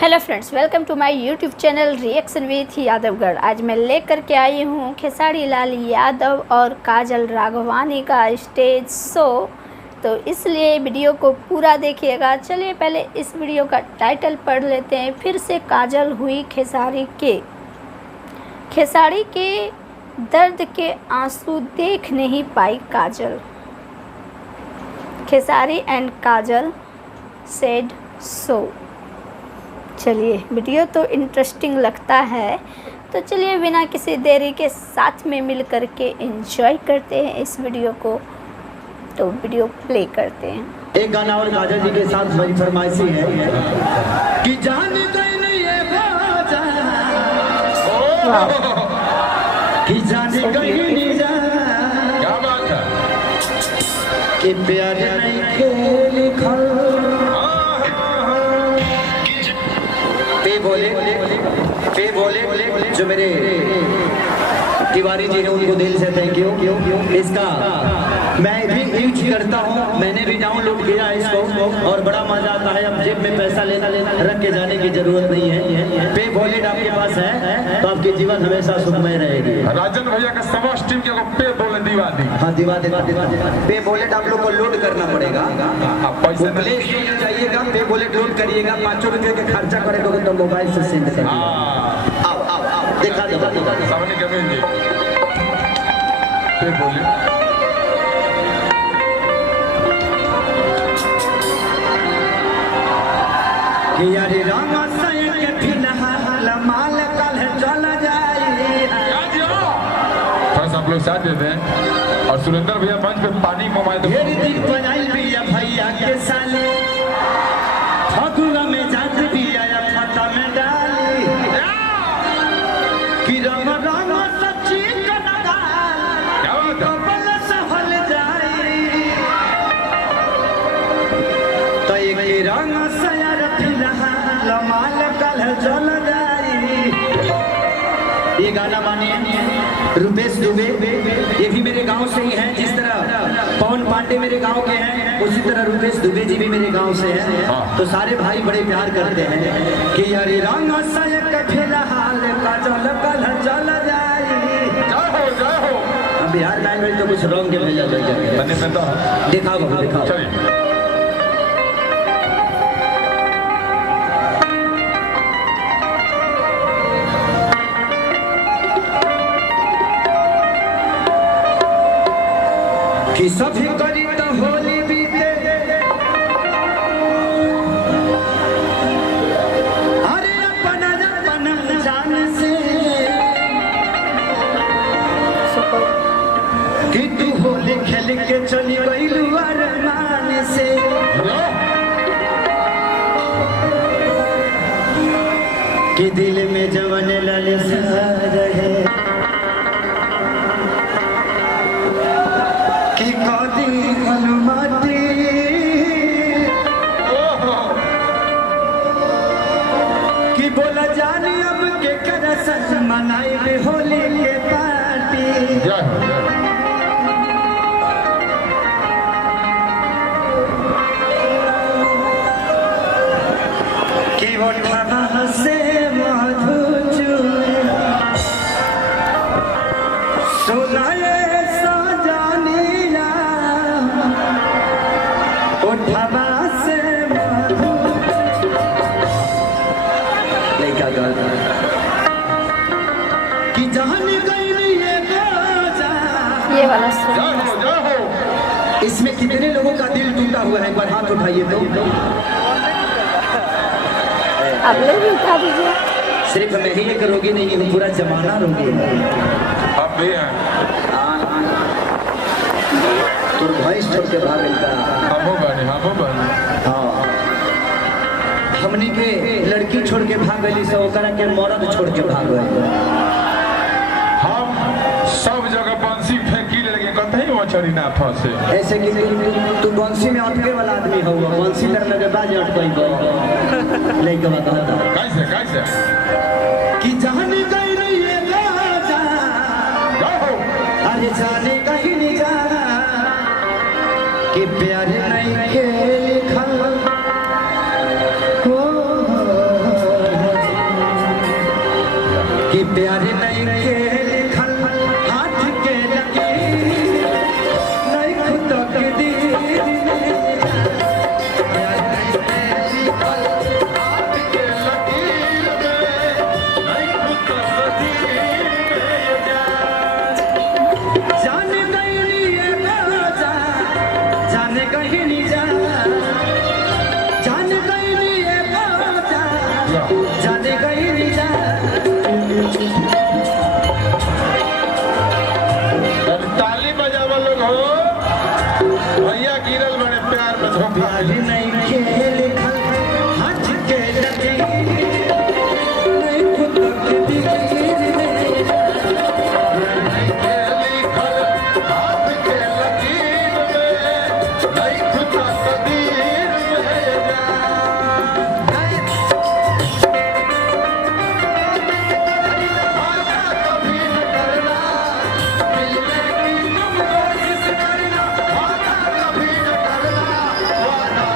Hello friends, welcome to my YouTube channel reaction with Yadavgarh. आज मैं लेकर के आई हूँ खेसारी लाल यादव और काजल राघवानी का स्टेज शो, तो इसलिए वीडियो को पूरा देखिएगा। चलिए पहले इस वीडियो का टाइटल पढ़ लेते हैं। फिर से काजल हुई खेसारी के दर्द के आंसू देख नहीं पाई Kajal. Khesari and Kajal sad so. चलिए, वीडियो तो इंटरेस्टिंग लगता है, तो चलिए बिना किसी देरी के साथ में मिल करके एंजॉय करते हैं इस वीडियो को। तो वीडियो प्ले करते हैं। एक गाना और काजल जी के साथ बड़ी फरमाइशी है कि जान गई नहीं है कि जान गई नहीं जा, क्या बात है कि प्यार नहीं खेल पे बोले जो मेरे तिवारी जी ने, उनको दिल से थैंक यू। इसका मैं भी यूज करता हूँ, मैंने भी डाउनलोड किया है इसको और बड़ा मजा आता है। अब जेब में पैसा लेना रख के जाने की जरूरत नहीं है। पे वॉलेट आपके पास है तो आपके जीवन हमेशा सुखमय रहेगी। राजन भैया का समस्त टीम के पे बोले दीवा दी। हाँ, दीवा पे वॉलेट आप लोग को लोड करना पड़ेगा। पैसा प्ले स्टोर में जाइएगा, पे वॉलेट लोड करिएगा। 5 रुपये के खर्चा करेगा तो मोबाइल से सेंड करिएगा। आओ दिखा सामने कमेंट जी पे बोले कि यारी रामा सय के फिलहाल माल कल चल जाए। थोड़ा सा आप लोग साथ देते हैं। और सुरेंद्र भैया मंच पे पानी मोबाइल ढेर दिन बनाई बिया भैया के साले, फगुआ में जात बिया या फटा में डाली कि रंग रंग सच्ची कनगा क्या बात है? कपल सहल जाए तो एक रंग सयर फिलहाल माल कल चल जाए। ये गाना मानिए रुपेश दुबे, ये भी मेरे गांव से ही हैं। जिस तरह पवन पांडे मेरे गांव के हैं, उसी तरह रुपेश दुबे जी भी मेरे गांव से हैं। तो सारे भाई बड़े प्यार करते हैं कि यारी रंग सयक फिलहाल काजल कल चल जाए। जय हो अब बिहार लैंग्वेज तो कुछ रंग के भेजा जाए। दिखाओ चलिए। कि सभी करी तो होली बीते, अरे अपन जान से कि तू होली खेल के चली गई अरमान से। कि दिल में जवन ललसा रहे कि कदी अनुमति कि बोला जानी अब के करस मनाई में होली के पार्टी। जय हो कि वो ठगा से मधु चूए सुनाए सजानिया, वो ठगा से मधु लड़का गाता कि जान गई ये गाजा। ये वाला जय हो। इसमें कितने लोगों का दिल टूटा हुआ है? एक बार हाथ उठाइए तो। आप लोग भी उठा दीजिए। सिर्फ मैं ही एक रोगी नहीं हूँ, पूरा जमाना रोगी है। आप भी हैं। तो भैंस छोड़ के भाग गया। हम हो बने हाँ, हमनी के लड़की छोड़ के भाग गई से ओकरा के मर्द छोड़ के भाग गई। हम सब जगह बंसी फेंकी लगे, कतई मछली ना फंसे। ऐसे कि तू बंसी में अटके वाला आदमी हो, बंसी लड़ने के बाद अटक लेके बताता कैसे कि जान गई नहीं ये राजा, अरे जाने कहीं नहीं जा कि प्यार नहीं खेल खा। प्यार नहीं के लिखल हाथ के लकीर नहीं खुद के दीर प्यार नहीं के लिखल हाथ के लकीर नहीं खुद के दीर जान गई ये बाजा जान कहीं नहीं जा जान गई ये बाजा जान गई नहीं जा ताली बजावा लोग हो भैया गिरल बड़े प्यार में धोखा प्यार नहीं के लिखल हाथ के लकीर नहीं खुद के दीर नहीं के लिखल हाथ के लकीर में नहीं खुद तकदीर में जा वादा कभी न करना मिलने की तुम कोशिश करना वादा कभी न करना वादा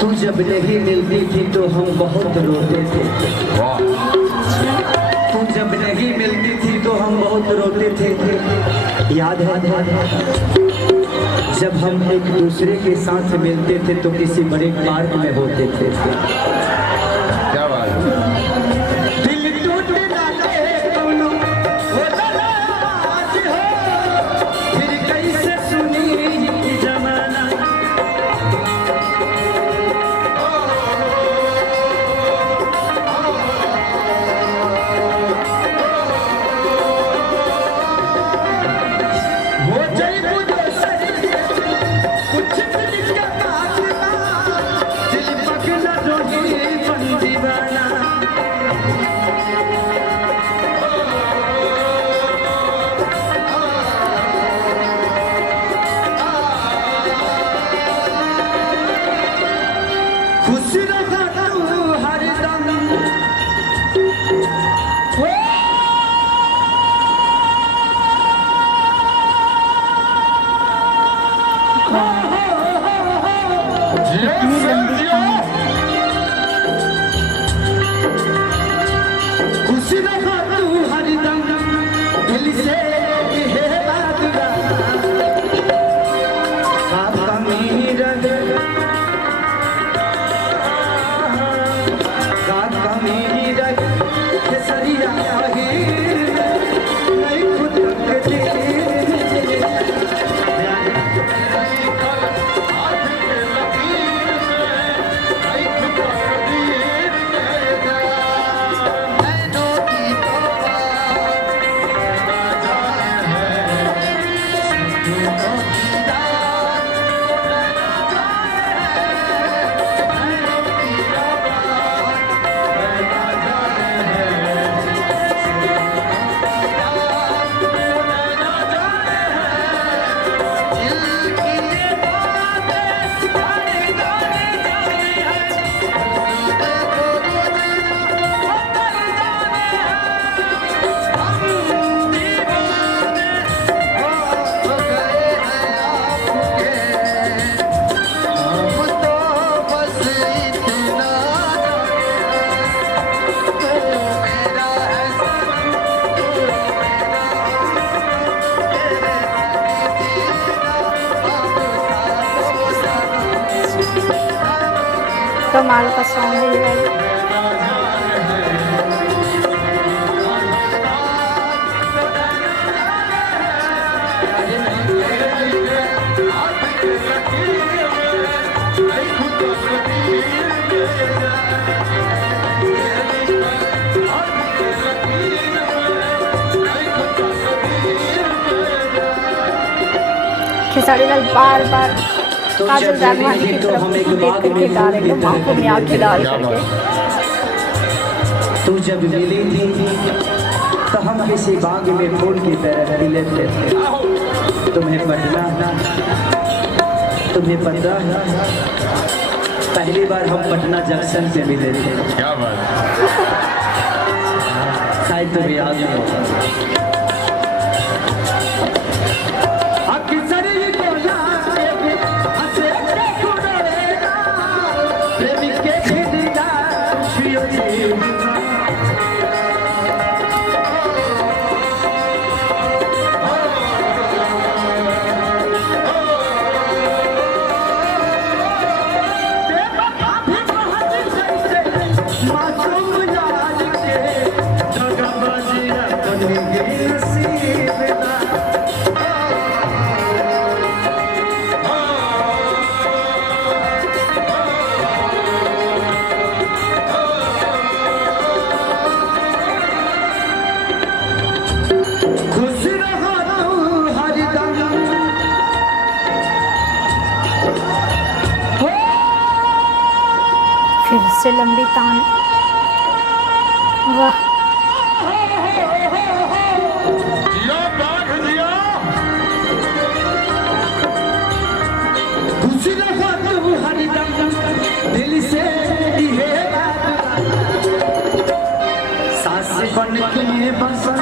तू जब नहीं मिलती थी तो हम बहुत रोते थे तू जब नहीं मिलती थी तो हम बहुत रोते थे याद है जब हम एक दूसरे के साथ मिलते थे तो किसी बड़े पार्क में होते थे क्या बात है दिल टूटना ले कोनो होता ना आज हो फिर कैसे सुनी जमाना हो जाए मुझे सही कुछ दिन का बात ना दिल पगला जो ही बन दीवाना खुश रहा तू हरदम हो इतनी लंबी कहानी खुश रहा तू हरदम दिल से है बात का कमी रहे का कमी रहे सरिया नहीं खुद के दिल कमाल का सॉन्ग है ये वाला। खेसारी लाल बार बार तो काजल जब राघवानी मिली की थी तो तरफ हम एक देख बाग करके में गा रहे फूल थे, की आंखों में तरह आंखें डाल क्या करके। तू जब मिली थी तो हम किसी बाग में फूल की तरह खिले थे। तुम्हें पता पहली बार हम पटना जंक्शन पे मिले थे। क्या बात शायद तुम्हें याद नहीं होगा। फिर से लंबी तान, वाह। जिया बाघ जिया दिल से सास बन के बसन,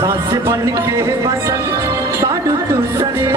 सास बन के बसन बाडू तू सरे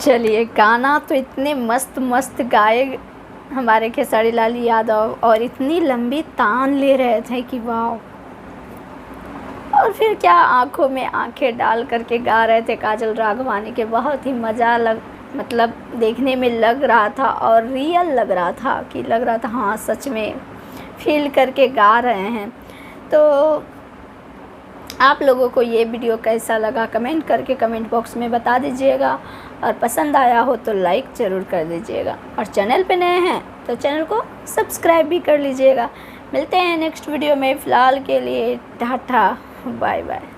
चलिए, गाना तो इतने मस्त मस्त गाए हमारे खेसारी लाल यादव, और इतनी लंबी तान ले रहे थे कि वाह। और फिर क्या आंखों में आंखें डाल करके गा रहे थे काजल राघवानी के। बहुत ही मज़ा मतलब देखने में लग रहा था, और रियल लग रहा था कि लग रहा था हाँ सच में फील करके गा रहे हैं। तो आप लोगों को ये वीडियो कैसा लगा कमेंट करके कमेंट बॉक्स में बता दीजिएगा, और पसंद आया हो तो लाइक ज़रूर कर दीजिएगा, और चैनल पे नए हैं तो चैनल को सब्सक्राइब भी कर लीजिएगा। मिलते हैं नेक्स्ट वीडियो में, फ़िलहाल के लिए टाटा बाय बाय।